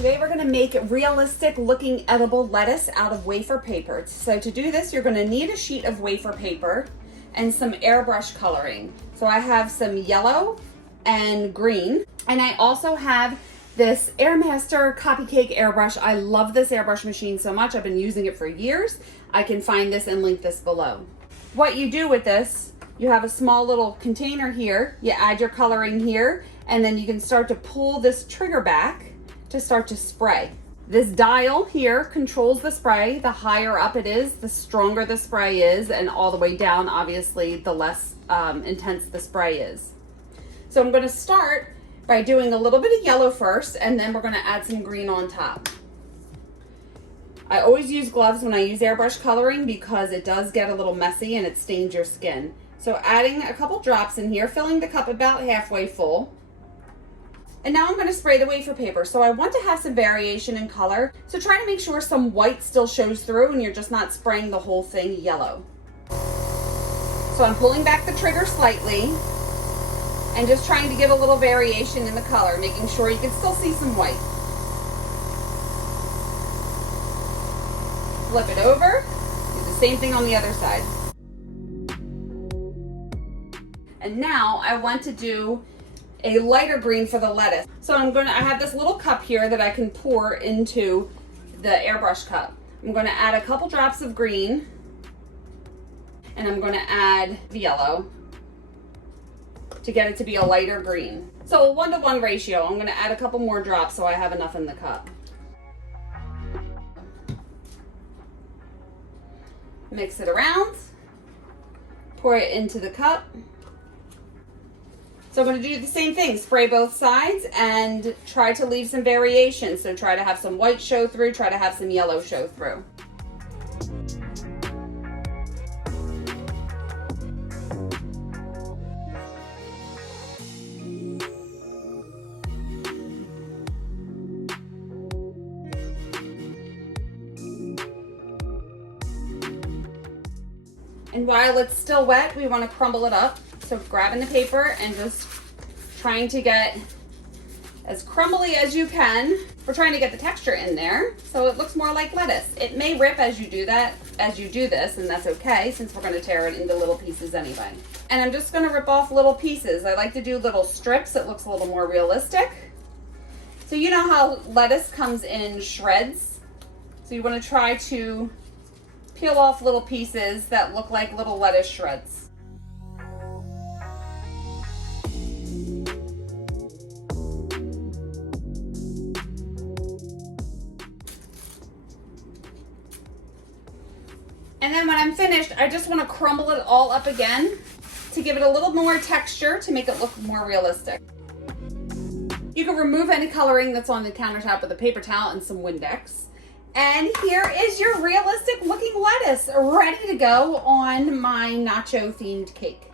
Today we're gonna make realistic looking edible lettuce out of wafer paper. So to do this, you're gonna need a sheet of wafer paper and some airbrush coloring. So I have some yellow and green, and I also have this Airmaster Copy Cake airbrush. I love this airbrush machine so much. I've been using it for years. I can find this and link this below. What you do with this, you have a small little container here, you add your coloring here, and then you can start to pull this trigger back to start to spray. This dial here controls the spray. The higher up it is, the stronger the spray is, and all the way down, obviously, the less intense the spray is. So I'm gonna start by doing a little bit of yellow first, and then we're gonna add some green on top. I always use gloves when I use airbrush coloring because it does get a little messy and it stains your skin. So adding a couple drops in here, filling the cup about halfway full. And now I'm going to spray the wafer paper. So I want to have some variation in color. So try to make sure some white still shows through and you're just not spraying the whole thing yellow. So I'm pulling back the trigger slightly and just trying to give a little variation in the color, making sure you can still see some white. Flip it over, do the same thing on the other side. And now I want to do a lighter green for the lettuce. So I have this little cup here that I can pour into the airbrush cup. I'm gonna add a couple drops of green, and I'm gonna add the yellow to get it to be a lighter green. So a 1-to-1 ratio. I'm gonna add a couple more drops so I have enough in the cup. Mix it around, pour it into the cup. So I'm going to do the same thing, spray both sides and try to leave some variation. So try to have some white show through, try to have some yellow show through. And while it's still wet, we want to crumble it up. So grabbing the paper and just trying to get as crumbly as you can. We're trying to get the texture in there so it looks more like lettuce. It may rip as you do this, and that's okay since we're going to tear it into little pieces anyway. And I'm just going to rip off little pieces. I like to do little strips. It looks a little more realistic. So you know how lettuce comes in shreds? So you want to try to peel off little pieces that look like little lettuce shreds. And then when I'm finished, I just want to crumble it all up again to give it a little more texture to make it look more realistic. You can remove any coloring that's on the countertop with a paper towel and some Windex. And here is your realistic looking lettuce ready to go on my nacho themed cake.